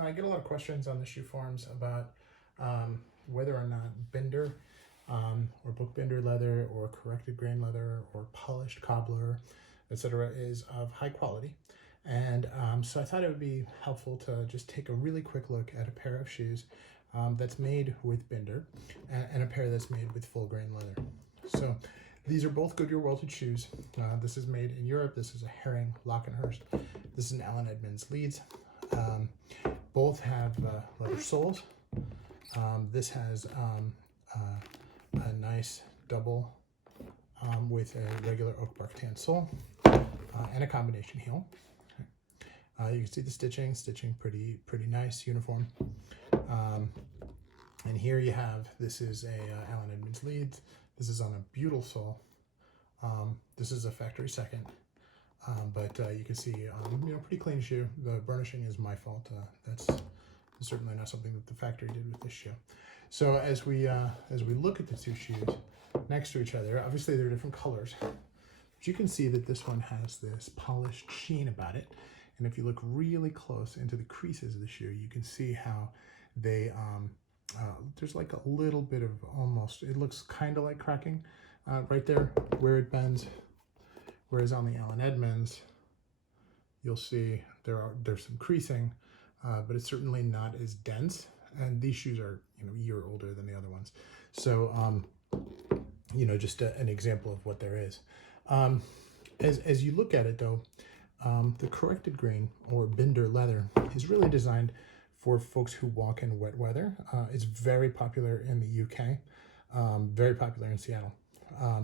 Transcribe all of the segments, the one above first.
I get a lot of questions on the shoe forums about whether or not binder or book binder leather or corrected grain leather or polished cobbler, etc. is of high quality. And so I thought it would be helpful to just take a really quick look at a pair of shoes that's made with binder and a pair that's made with full grain leather. So these are both Goodyear welted shoes. This is made in Europe. This is a Herring Lockenhurst. This is an Allen Edmonds Leeds. Both have leather soles. This has a nice double with a regular oak bark tan sole and a combination heel. You can see the stitching pretty nice, uniform. And here you have, this is a Allen Edmonds Leeds. This is on a beautiful sole. This is a factory second. But you can see, pretty clean shoe. The burnishing is my fault. That's certainly not something that the factory did with this shoe. So as we look at the two shoes next to each other, obviously they're different colors, but you can see that this one has this polished sheen about it. And if you look really close into the creases of the shoe, you can see how they there's like a little bit of almost, it looks kind of like cracking right there where it bends. Whereas on the Allen Edmonds, you'll see there's some creasing, but it's certainly not as dense. And these shoes are a year older than the other ones. So, just an example of what there is. As you look at it though, the corrected grain or binder leather is really designed for folks who walk in wet weather. It's very popular in the UK, very popular in Seattle.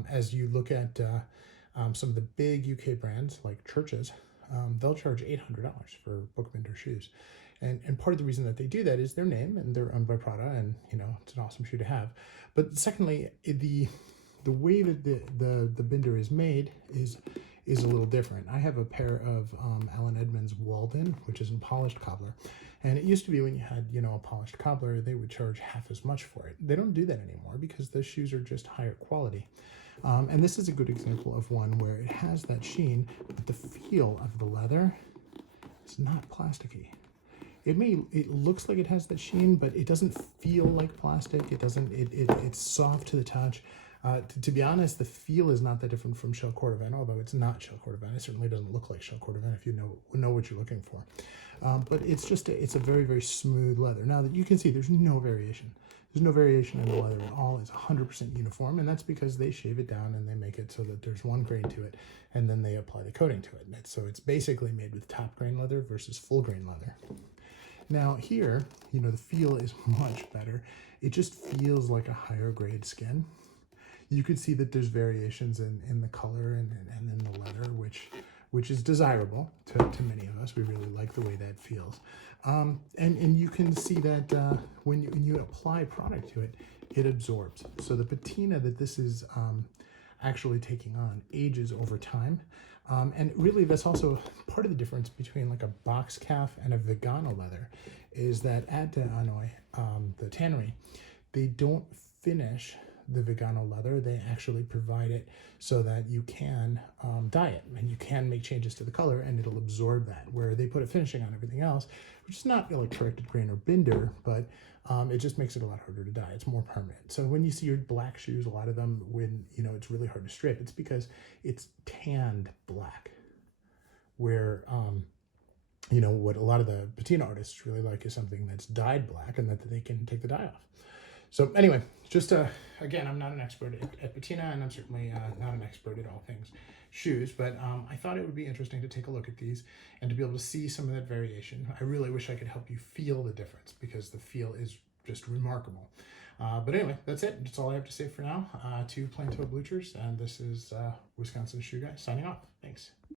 As you look at some of the big UK brands like Church's, they'll charge $800 for book binder shoes. And part of the reason that they do that is their name, and they're owned by Prada, and it's an awesome shoe to have. But secondly, the way that the binder is made is a little different. I have a pair of Allen Edmonds Walden, which is in polished cobbler. And it used to be when you had, a polished cobbler, they would charge half as much for it. They don't do that anymore because the shoes are just higher quality. And this is a good example of one where it has that sheen, but the feel of the leather is not plasticky. It looks like it has that sheen, but it doesn't feel like plastic. It's soft to the touch. To be honest, the feel is not that different from shell cordovan, although it's not shell cordovan. It certainly doesn't look like shell cordovan if you know what you're looking for. But it's a very, very smooth leather. Now that you can see, there's no variation. There's no variation in the leather at all. It's 100% uniform, and that's because they shave it down and they make it so that there's one grain to it, and then they apply the coating to it. So it's basically made with top grain leather versus full grain leather. Now here, the feel is much better. It just feels like a higher grade skin. You could see that there's variations in the color and in the leather, which is desirable to many of us. We really like the way that feels. And you can see that when you apply product to it, it absorbs. So the patina that this is actually taking on ages over time. And really that's also part of the difference between like a box calf and a Vigano leather is that at De Hanoi, the tannery, they don't finish the Vigano leather. They actually provide it so that you can dye it and you can make changes to the color and it'll absorb that, where they put a finishing on everything else, which is not like corrected grain or binder, but it just makes it a lot harder to dye. It's more permanent. So when you see your black shoes, a lot of them, when it's really hard to strip, it's because it's tanned black, where what a lot of the patina artists really like is something that's dyed black and that they can take the dye off. So anyway, just again, I'm not an expert at patina, and I'm certainly not an expert at all things shoes, but I thought it would be interesting to take a look at these and to be able to see some of that variation. I really wish I could help you feel the difference because the feel is just remarkable. But anyway, that's it. That's all I have to say for now. To Plain Toe Bleachers, and this is Wisconsin Shoe Guy signing off. Thanks.